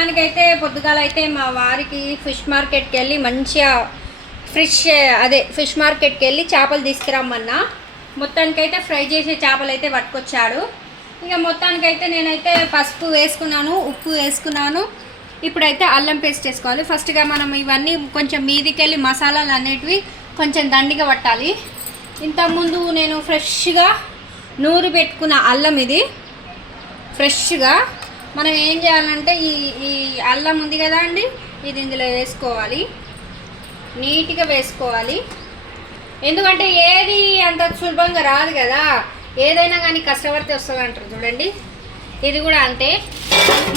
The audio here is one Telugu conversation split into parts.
మొత్తానికైతే పొద్దుగాల అయితే మా వారికి ఫిష్ మార్కెట్కి వెళ్ళి మంచిగా ఫ్రెష్ అదే ఫిష్ మార్కెట్కి వెళ్ళి చేపలు తీసుకురమ్మన్నా. మొత్తానికైతే ఫ్రై చేసే చేపలు అయితే పట్టుకొచ్చాడు. ఇక మొత్తానికైతే నేనైతే పసుపు వేసుకున్నాను ఉప్పు వేసుకున్నాను. ఇప్పుడైతే అల్లం పేస్ట్ వేసుకోవాలి ఫస్ట్గా మనం ఇవన్నీ కొంచెం మీదికెళ్ళి మసాలాలు అనేటివి కొంచెం దండిగా పట్టాలి. ఇంతకుముందు నేను ఫ్రెష్గా నూరు పెట్టుకున్న అల్లం ఇది. ఫ్రెష్గా మనం ఏం చేయాలంటే ఈ ఈ అల్లం ఉంది కదా అండి ఇది ఇందులో వేసుకోవాలి. నీట్గా వేసుకోవాలి. ఎందుకంటే ఏది అంత సులభంగా రాదు కదా. ఏదైనా కానీ కష్టపడితే వస్తుంది అంటారు చూడండి. ఇది కూడా అంతే.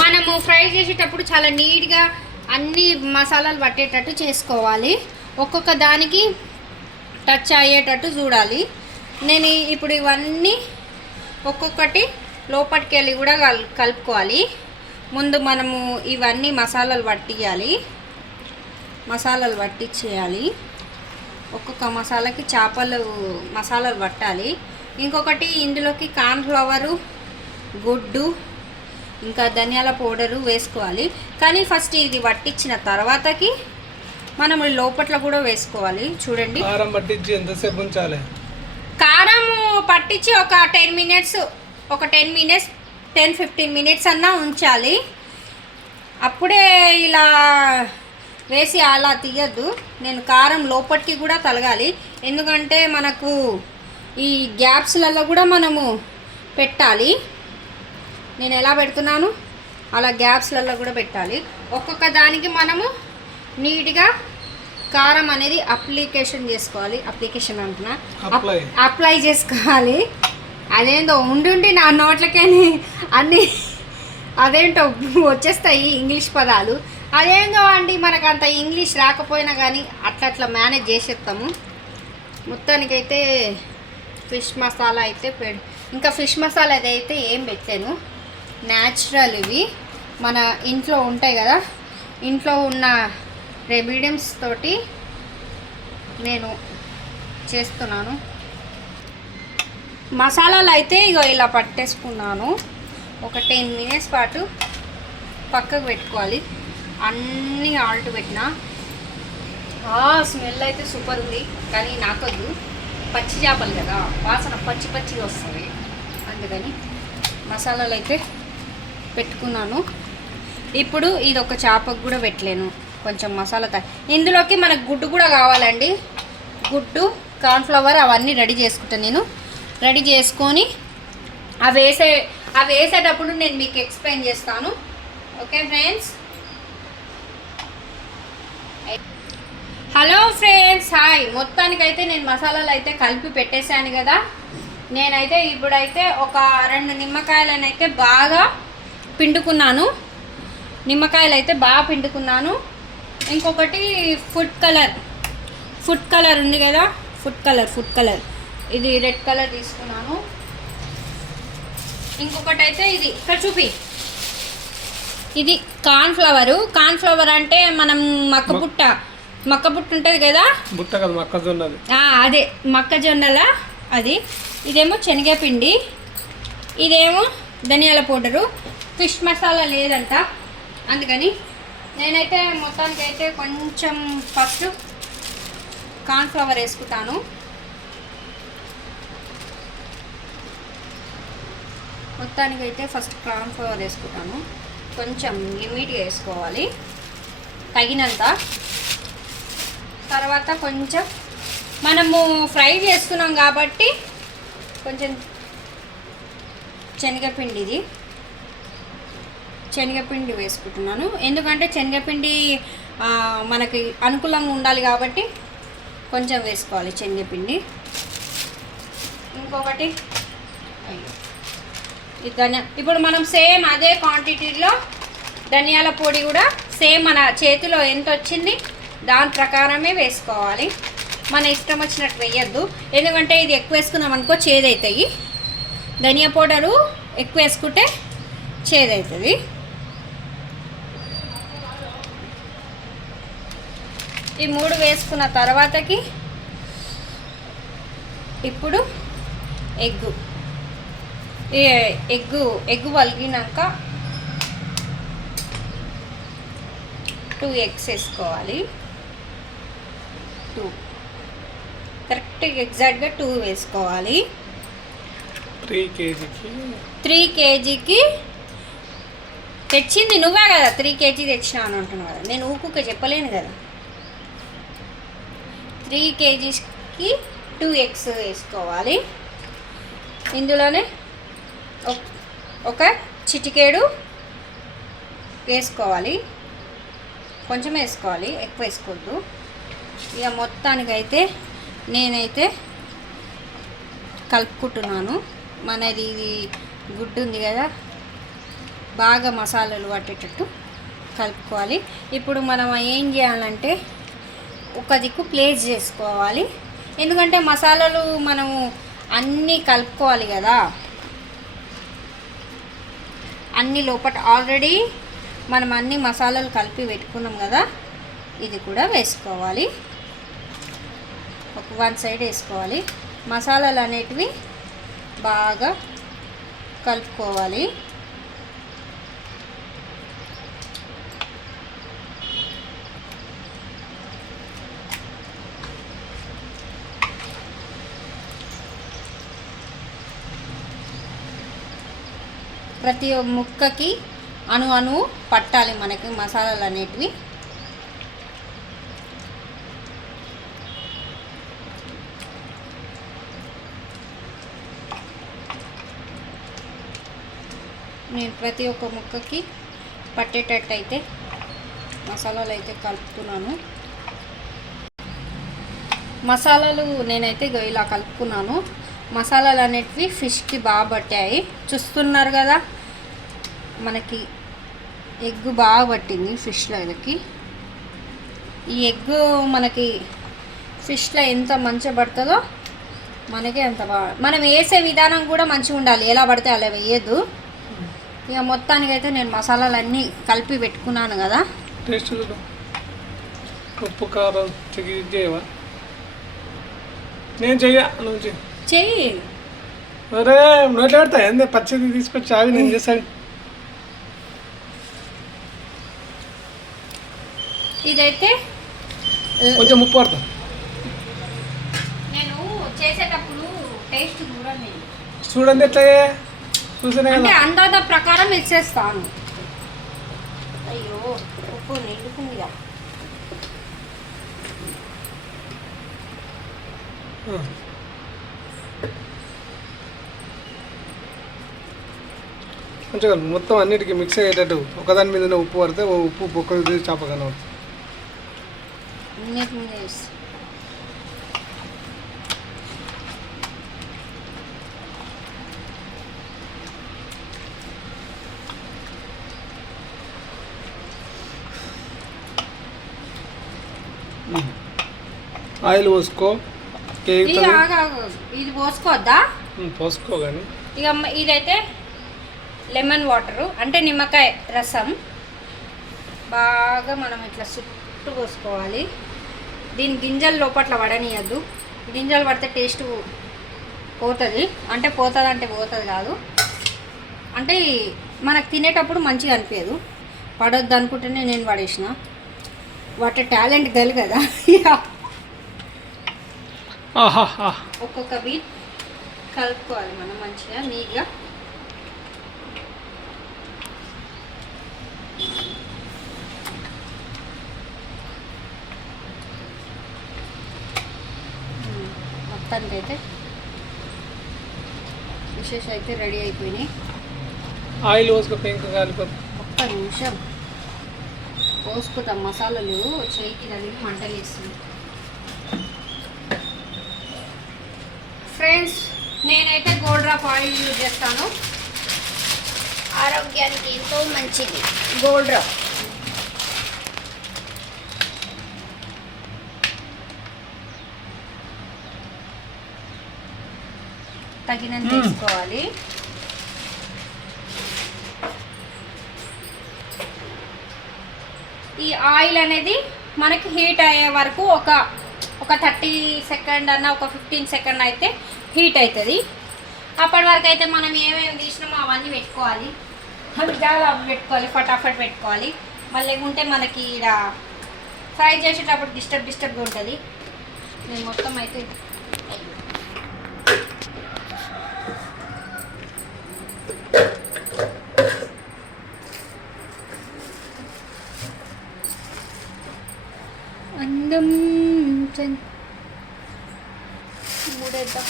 మనము ఫ్రై చేసేటప్పుడు చాలా నీట్గా అన్ని మసాలాలు పట్టేటట్టు చేసుకోవాలి. ఒక్కొక్క దానికి టచ్ అయ్యేటట్టు చూడాలి. నేను ఇప్పుడు ఇవన్నీ ఒక్కొక్కటి లోపలికి వెళ్ళి కూడా కల్ కలుపుకోవాలి. ముందు మనము ఇవన్నీ మసాలాలు పట్టియాలి మసాలాలు పట్టించేయాలి ఒక్కొక్క మసాలాకి చేపలు మసాలాలు పట్టాలి ఇంకొకటి ఇందులోకి కార్న్ఫ్లవరు గుడ్డు ఇంకా ధనియాల పౌడరు వేసుకోవాలి. కానీ ఫస్ట్ ఇది పట్టించిన తర్వాతకి మనం లోపట్ల కూడా వేసుకోవాలి. చూడండి. కారం పట్టించి ఎంతసేపు ఉంచాలి? కారం పట్టించి ఒక టెన్ మినిట్స్ ఒక ten minutes ten fifteen minutes అన్నా ఉంచాలి. అప్పుడే ఇలా వేసి అలా తీయద్దు. నేను కారం లోపలికి కూడా తలగాలి. ఎందుకంటే మనకు ఈ గ్యాప్స్లలో కూడా మనము పెట్టాలి. నేను ఎలా పెడుతున్నాను? అలా గ్యాప్స్లలో కూడా పెట్టాలి. ఒక్కొక్క దానికి మనము నీట్గా కారం అనేది అప్లికేషన్ చేసుకోవాలి. అప్లికేషన్ అంటున్నా. అప్లై చేసుకోవాలి. అదేంటో ఉండి ఉండి నా నోట్లకని అన్ని అదేంటో వచ్చేస్తాయి ఇంగ్లీష్ పదాలు. అదేందో అండి మనకు అంత ఇంగ్లీష్ రాకపోయినా కానీ అట్లా అట్లా మేనేజ్ చేసేస్తాము మొత్తానికైతే ఫిష్ మసాలా అయితే పెడు ఇంకా ఫిష్ మసాలా అయితే ఏం పెట్టాను. న్యాచురల్ ఇవి. మన ఇంట్లో ఉంటాయి కదా ఇంట్లో ఉన్న రెమిడియమ్స్ తోటి నేను చేస్తున్నాను. మసాలాలు అయితే ఇగో ఇలా పట్టేసుకున్నాను. ఒక టెన్ మినిట్స్ పాటు పక్కకు పెట్టుకోవాలి. అన్నీ ఆల్ట్ పెట్టిన. స్మెల్ అయితే సూపర్ ఉంది కానీ నాకొద్దు. పచ్చి చేపలు కదా వాసన పచ్చి పచ్చిగా వస్తుంది. అందుకని మసాలాలు అయితే పెట్టుకున్నాను. ఇప్పుడు ఇది ఒక చేపకు కూడా పెట్టలేను. కొంచెం మసాలా త ఇందులోకి మనకు గుడ్డు కూడా కావాలండి. గుడ్డు కార్న్ఫ్లవర్ అవన్నీ రెడీ చేసుకుంటాను నేను. రెడీ చేసుకొని అవి వేసే అవి వేసేటప్పుడు నేను మీకు ఎక్స్ప్లెయిన్ చేస్తాను. Okay friends hello friends hi మొత్తానికైతే నేను మసాలాలు అయితే కలిపి పెట్టేశాను కదా. నేనైతే ఇప్పుడైతే ఒక రెండు నిమ్మకాయలను అయితే బాగా పిండుకున్నాను. నిమ్మకాయలు అయితే బాగా పిండుకున్నాను. ఇంకొకటి ఫుడ్ కలర్ ఫుడ్ కలర్ ఉంది కదా. ఫుడ్ కలర్ ఫుడ్ కలర్ ఇది రెడ్ కలర్ తీసుకున్నాను. ఇంకొకటి అయితే ఇది ఇక్కడ చూపి. ఇది కార్న్ ఫ్లవరు కార్న్ ఫ్లవర్ అంటే మనం మక్క పుట్ట మక్క పుట్ట ఉంటుంది కదా? బుట్ట కదా మొక్కజొన్నది ఆ, అదే. మొక్కజొన్నల అది. ఇదేమో శనగపిండి. ఇదేమో ధనియాల పౌడరు. ఫిష్ మసాలా లేదంట. అందుకని నేనైతే మొత్తానికి అయితే కొంచెం ఫస్ట్ కార్న్ఫ్లవర్ వేసుకుంటాను. మొత్తానికి అయితే ఫస్ట్ కార్న్ఫ్లవర్ వేసుకుంటాను. కొంచెం లిమిట్గా వేసుకోవాలి. తగినంత. తర్వాత కొంచెం మనము ఫ్రై చేసుకున్నాం కాబట్టి కొంచెం శనగపిండి ఇది శనగపిండి వేసుకుంటున్నాను. ఎందుకంటే శనగపిండి మనకి అనుకూలంగా ఉండాలి కాబట్టి కొంచెం వేసుకోవాలి శనగపిండి. ఇంకొకటి అయ్యో. ఈ ధనియా ఇప్పుడు మనం సేమ్ అదే క్వాంటిటీలో ధనియాల పొడి కూడా సేమ్ మన చేతిలో ఎంత వచ్చింది? దాని ప్రకారమే వేసుకోవాలి. మన ఇష్టం వచ్చినట్టు వేయద్దు. ఎందుకంటే ఇది ఎక్కువ వేసుకున్నాం అనుకో చేదవుతాయి ధనియా పౌడరు ఎక్కువ వేసుకుంటే చేదవుతుంది ఈ మూడు వేసుకున్న తర్వాతకి ఇప్పుడు ఎగ్గు. ఎగ్గు ఎగ్గు వలిగినాక టూ ఎగ్స్ వేసుకోవాలి. టూ కరెక్ట్ ఎగ్జాక్ట్గా టూ వేసుకోవాలి. త్రీ కేజీకి త్రీ కేజీకి తెచ్చింది నువ్వే కదా త్రీ కేజీ తెచ్చినావు అని అంటున్నావు కదా. నేను ఊకుకే చెప్పలేను కదా. త్రీ కేజీస్కి టూ ఎగ్స్ వేసుకోవాలి. ఇందులోనే ఒక- ఒక చిటికేడు వేసుకోవాలి. కొంచెం వేసుకోవాలి ఎక్కువ వేసుకోవద్దు. ఇక మొత్తానికైతే నేనైతే కలుపుకుంటున్నాను. మనది ఇది గుడ్డు ఉంది కదా బాగా మసాలాలు పట్టేటట్టు కలుపుకోవాలి. ఇప్పుడు మనం ఏం చేయాలంటే ఒక దిక్కు ప్లేస్ చేసుకోవాలి. ఎందుకంటే మసాలాలు మనము అన్నీ కలుపుకోవాలి కదా. అన్ని లోపల ఆల్రెడీ మనం అన్ని మసాలాలు కలిపి పెట్టుకున్నాం కదా ఇది కూడా వేసుకోవాలి. ఒక వన్ సైడ్ వేసుకోవాలి. మసాలాలు అనేటివి బాగా కలుపుకోవాలి. ప్రతి ఒక్క ముక్కకి అణు అణువు పట్టాలి మనకి మసాలాలు అనేటివి. నేను ప్రతి ఒక్క ముక్కకి పట్టేటట్టు అయితే మసాలాలు అయితే కలుపుతున్నాను. మసాలాలు నేనైతే ఇలా కలుపుకున్నాను. మసాలాలు అనేటివి ఫిష్కి బాగా పట్టాయి. చూస్తున్నారు కదా? మనకి ఎగ్ బాగా పట్టింది ఫిష్లోకి ఈ ఎగ్ మనకి ఫిష్లో ఎంత మంచిగా పడుతుందో మనకి అంత బాగా మనం వేసే విధానం కూడా మంచిగా ఉండాలి. ఎలా పడితే అలా వేయద్దు. ఇక మొత్తానికైతే నేను మసాలాలు అన్నీ కలిపి పెట్టుకున్నాను కదా. టేస్ట్ ఉప్పు కారం చెయ్యి చేయవా? నేను చెయ్య నువ్వు చెయ్యి. చెయ్యి. అరే నోట్లో పెడతా ఏంది? పచ్చది తీసుకొచ్చి ఆగి నేను చేస్తాను. ఇదైతే కొంచెం ఉప్పు పడతా నేను చేసేటప్పుడు టేస్ట్ చూడండి. చూడండి ఎట్లా చూసానే అంటే కదా. అందాజ ప్రకారం ఇచ్చేస్తాను. అయ్యో ఉప్పు నిండుకుందిగా. మంచిగా కలుపు. మొత్తం అన్నిటికీ మిక్స్ అయ్యేటట్టు. ఒకదాని మీదనే ఉప్పు పడితే ఉప్పు బొక్క చేప కనబడుతుంది అన్నిటి మీద వేసి. ఆయిల్ పోసుకో. కేక్ ఇది పోసుకోవద్దా పోసుకో కానీ ఇక ఇదైతే లెమన్ వాటరు అంటే నిమ్మకాయ రసం. బాగా మనం ఇట్లా చుట్టూ పోసుకోవాలి. దీని గింజలు లోపట్ల పడనీయద్దు గింజలు పడితే టేస్ట్ పోతుంది. అంటే పోతుంది అంటే పోతుంది కాదు. అంటే మనకు తినేటప్పుడు మంచిగా అనిపించదు పడొద్దు అనుకుంటేనే నేను పడేసిన. వాటి టాలెంట్ గలు కదా. ఒక్కొక్క బీట్ కలుపుకోవాలి మనం మంచిగా నీట్గా. అయితే విశేష అయితే రెడీ అయిపోయినాయి. ఆయిల్ పోసుకో ఒక్క నిమిషం. పోసుకుంటాం మసాలాలు చేయికి తగిలి మంటలు వేస్తుంది ఫ్రెండ్స్ నేనైతే గోల్డ్ డ్రాప్ ఆయిల్ యూజ్ చేస్తాను. ఆరోగ్యానికి ఎంతో మంచిది. గోల్డ్ తగినంత. వేసుకోవాలి. ఈ ఆయిల్ అనేది మనకి హీట్ అయ్యే వరకు ఒక ఒక థర్టీ సెకండ్ అన్న ఒక ఫిఫ్టీన్ సెకండ్ అయితే హీట్ అవుతుంది అప్పటి వరకు అయితే మనం ఏమేమి తీసినామో అవన్నీ పెట్టుకోవాలి. అవి చాలా పెట్టుకోవాలి ఫటాఫట్ పెట్టుకోవాలి. మళ్ళీ లేకుంటే మనకి ఇక్కడ ఫ్రై చేసేటప్పుడు డిస్టర్బ్ డిస్టర్బ్గా ఉంటుంది. నేను మొత్తం అయితే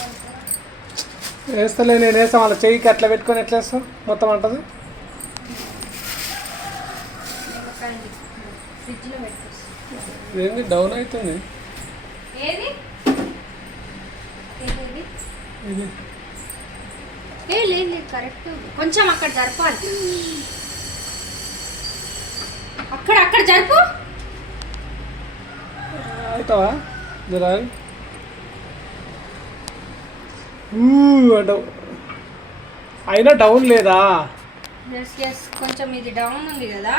అనుకున్నా. వేస్తలే నేను వేస్తాం వాళ్ళ చెయ్యికి అట్లా పెట్టుకొని ఎట్లా వేస్తావు? మొత్తం అంటది? ఏంది? డౌన్ అవుతుంది. ఏది? ఏది? ఇది. లేదు కరెక్ట్. కొంచెం అక్కడ జరపాలి. అక్కడ అక్కడ జరుపు. అవుతావా జరా అంటావు అయినా డౌన్ లేదా? కొంచెం ఇది డౌన్ ఉంది కదా.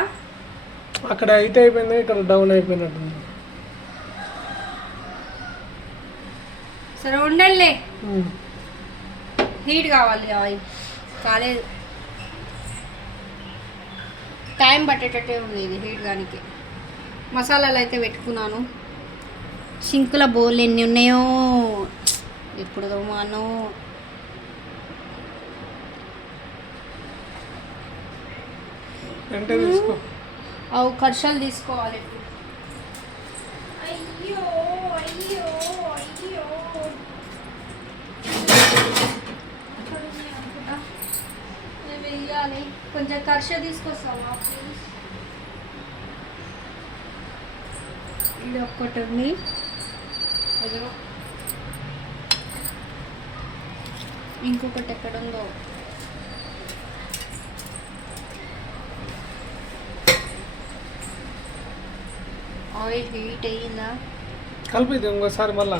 అక్కడ హైట్ అయిపోయింది ఇక్కడ డౌన్ అయిపోయినట్టుంది. సరే ఉండండిలే ఉమ్. హీట్ కావాలి ఆయిల్ కాలేదు. టైం పట్టేటట్టే ఉంది ఇది హీట్ దానికి మసాలాలు అయితే పెట్టుకున్నాను. సింకుల బౌల్ ఎన్ని ఉన్నాయో? ఎప్పుడు తోమాను తీసుకో. అవు కర్షాలు తీసుకోవాలి. అయ్యో అయ్యో అయ్యో. వెయ్యాలి. కొంచెం కర్ష తీసుకొస్తావా ప్లీజ్ ఇది ఒక్కటి ఉంది ఎదురు ఇంకొకటి ఎక్కడుందో? ఆయిల్ హీట్ అయ్యిందా? కలిపి ఇంకోసారి మళ్ళా.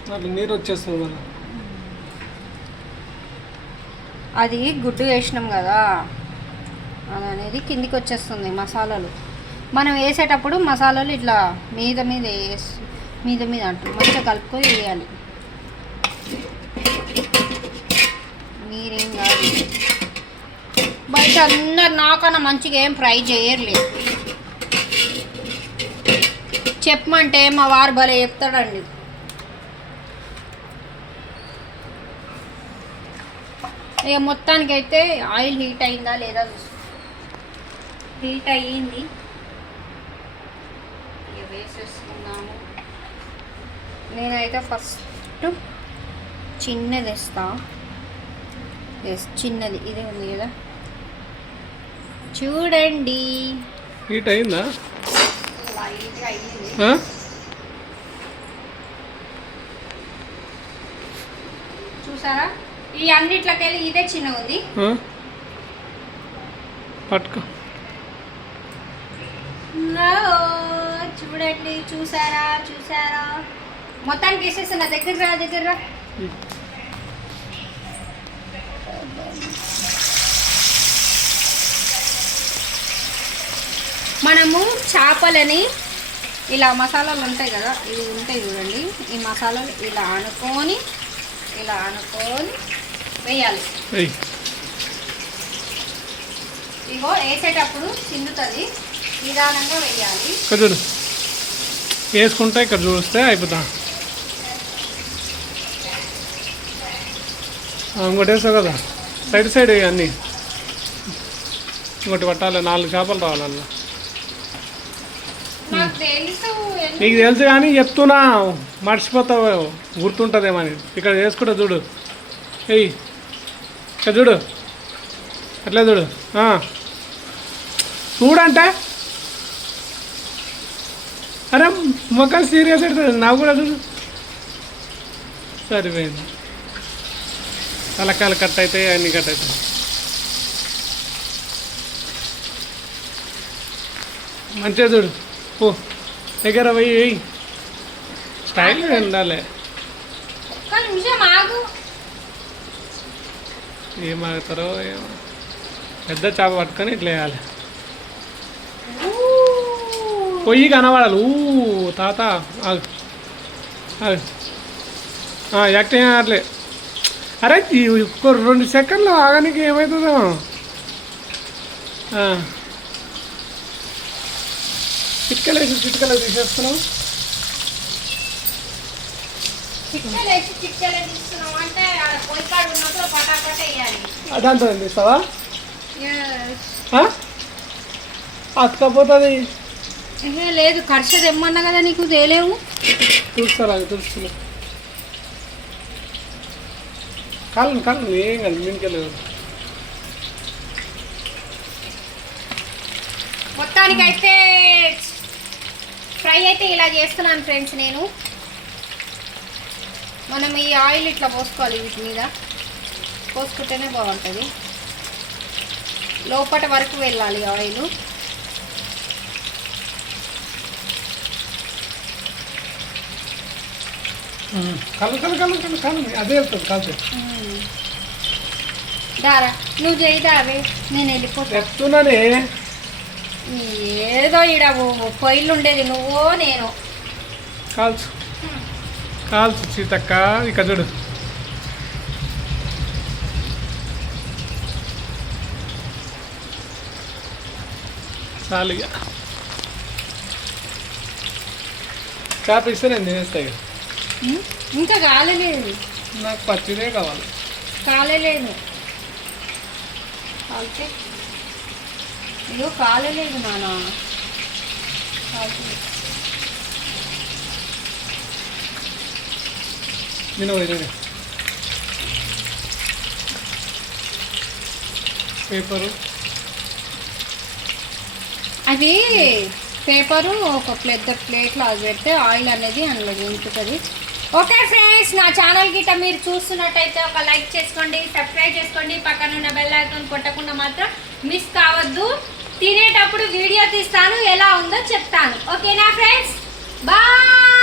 అట్లా నీరు వచ్చేస్తుంది మళ్ళీ. అది గుడ్డు వేసినాం కదా. అది అనేది కిందికి వచ్చేస్తుంది మసాలాలు. మనం వేసేటప్పుడు మసాలాలు ఇట్లా మీద మీద వేసి మీద మీద అంటారు. మంచిగా కలుపుకొని వేయాలి. మీరేం కాదు. బయట అందరు నాకన్నా మంచిగా ఏం ఫ్రై చేయర్లేదు చెప్పమంటే మా వారు భలే చెప్తాడండి. ఇక మొత్తానికి అయితే ఆయిల్ హీట్ అయిందా లేదా హీట్ అయ్యింది ఇక వేసేసుకున్నాము నేనైతే ఫస్ట్ చిన్నది వేస్తా ఎస్ చిన్నది. ఇదే ఉంది కదా. చూడండి. హీట్ అయిందా? చూసారా? ఈ అన్నిట్లకెళ్ళి ఇదే చిన్న ఉంది? పట్టుకో చూడండి. చూసారా? చూసారా? మొత్తానికి వేసేసి నా దగ్గర రా దగ్గర రా. మనము చేపలని ఇలా మసాలాలు ఉంటాయి కదా ఇవి ఉంటాయి చూడండి. ఈ మసాలాలు ఇలా అనుకొని ఇలా అనుకొని వేయాలి. ఇగో వేసేటప్పుడు చిందుతుంది. నిదానంగా వేయాలి. ఇక్కడ చూడు. వేసుకుంటే ఇక్కడ చూస్తే అయిపోతా. ఆ, ఇంకోటి వేసావు కదా. సైడ్ సైడ్ అన్నీ. ఇంకోటి పట్టాలి నాలుగు చేపలు రావాలి అందులో నాకు తెలుసు కానీ చెప్తున్నా మర్చిపోతావు గుర్తుంటుందేమని ఇక్కడ చేసుకుంటా చూడు. ఎయ్యి ఇక్కడ చూడు. అట్లా చూడు. చూడంటే. అరే మొక్క సీరియస్ పెడుతుంది నాకు కూడా చూడు. సరిపోయింది. తలకాయలు కట్ అవుతాయి అన్నీ కట్ అవుతాయి. మంచిగా చూడు. ఓ దగ్గర పోయి వేయి స్టైల్ ఉండాలి. ఒక్క నిమిషం ఆగు. ఏం ఆగుతారో ఏమో. పెద్ద చేప పట్టుకొని ఇట్లా వేయాలి. పొయ్యి కనబడాలి. ఊ తాత ఆగు. ఆగు. యాక్టింగ్ అట్లే అరే ఒక్క రెండు సెకండ్లు ఆగనికి ఏమవుతుందో. చిట్కలు వేసి చిట్కలు వేయాలి. దాంతో తీస్తావా? అతకపోతుంది లేదు కర్ష తెమ్మన్నా కదా నీకు తేలేవు. చూస్తారా చూస్తున్నా కాలం కాలం ఏం కాదు మీనికెళ్ళదు మొత్తానికైతే ఫ్రై అయితే ఇలా చేస్తున్నాను ఫ్రెండ్స్ నేను. మనం ఈ ఆయిల్ ఇట్లా పోసుకోవాలి వీటి మీద. పోసుకుంటేనే బాగుంటుంది. లోపల వరకు వెళ్ళాలి ఆయిల్. కళ్ళు కళ్ళు కళ్ళు కళ్ళు కళ్ళు. అదే వెళ్తుంది కాల్చే దారా నువ్వు చేయి దావే నేను వెళ్ళిపోతా. చెప్తున్నానే. ఏదో ఈడ పొయ్యిలు ఉండేది నువ్వో నేను. కాల్చు. కాల్చు సీతక్క. ఇక చూడు. చాలు ఇక. చేప ఇస్తే నేను తినేస్తాయి ఇంకా కాలేదు నాకు పచ్చిదే కావాలి. కాలేదు కాల్చే. అయ్యో కాలేదు నాన్న. నేను పేపరు. అది పేపరు ఒక పెద్ద ప్లేట్లో అది పెడితే ఆయిల్ అనేది అందులో ఉంచుతుంది. ఓకే ఫ్రెండ్స్ నా ఛానల్ గిట్ట మీరు చూస్తున్నట్టయితే ఒక లైక్ చేసుకోండి సబ్స్క్రైబ్ చేసుకోండి. పక్కన ఉన్న బెల్ ఐకాన్ కొట్టకుండా మాత్రం మిస్ కావద్దు. తినేటప్పుడు వీడియో తీస్తాను ఎలా ఉందో చెప్తాను. ఓకేనా ఫ్రెండ్స్? బాయ్